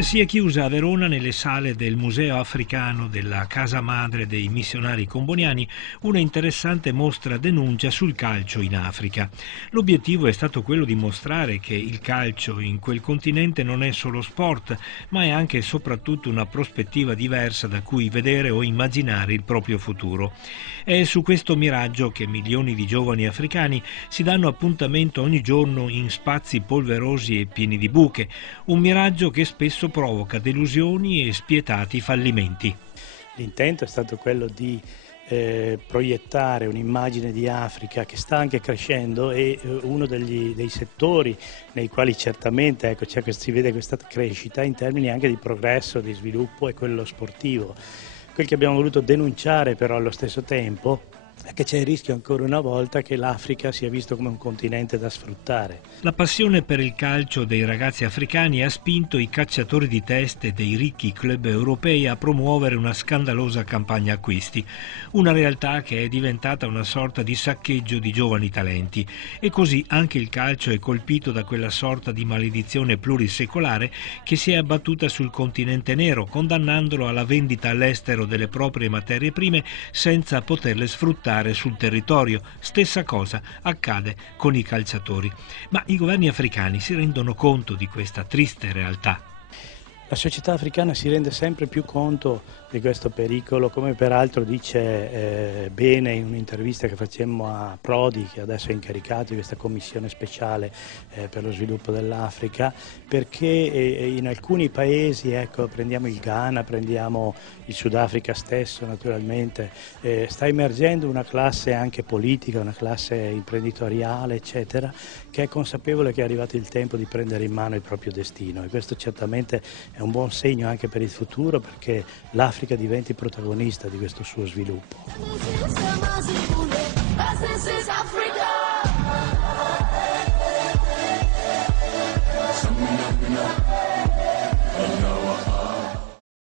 Si è chiusa a Verona, nelle sale del Museo Africano della Casa Madre dei Missionari Comboniani, una interessante mostra denuncia sul calcio in Africa. L'obiettivo è stato quello di mostrare che il calcio in quel continente non è solo sport, ma è anche e soprattutto una prospettiva diversa da cui vedere o immaginare il proprio futuro. È su questo miraggio che milioni di giovani africani si danno appuntamento ogni giorno in spazi polverosi e pieni di buche, un miraggio che spesso provoca delusioni e spietati fallimenti. L'intento è stato quello di proiettare un'immagine di Africa che sta anche crescendo e uno dei settori nei quali certamente si vede questa crescita in termini anche di progresso, di sviluppo, è quello sportivo. Quel che abbiamo voluto denunciare però allo stesso tempo è che c'è il rischio ancora una volta che l'Africa sia visto come un continente da sfruttare. La passione per il calcio dei ragazzi africani ha spinto i cacciatori di teste dei ricchi club europei a promuovere una scandalosa campagna acquisti, una realtà che è diventata una sorta di saccheggio di giovani talenti, e così anche il calcio è colpito da quella sorta di maledizione plurisecolare che si è abbattuta sul continente nero, condannandolo alla vendita all'estero delle proprie materie prime senza poterle sfruttare sul territorio. Stessa cosa accade con i calciatori. Ma i governi africani si rendono conto di questa triste realtà? La società africana si rende sempre più conto di questo pericolo, come peraltro dice bene in un'intervista che facemmo a Prodi, che adesso è incaricato di questa commissione speciale per lo sviluppo dell'Africa, perché in alcuni paesi, prendiamo il Ghana, prendiamo il Sudafrica stesso naturalmente, sta emergendo una classe anche politica, una classe imprenditoriale, eccetera, che è consapevole che è arrivato il tempo di prendere in mano il proprio destino, e questo certamente è un buon segno anche per il futuro, perché l'Africa diventi protagonista di questo suo sviluppo.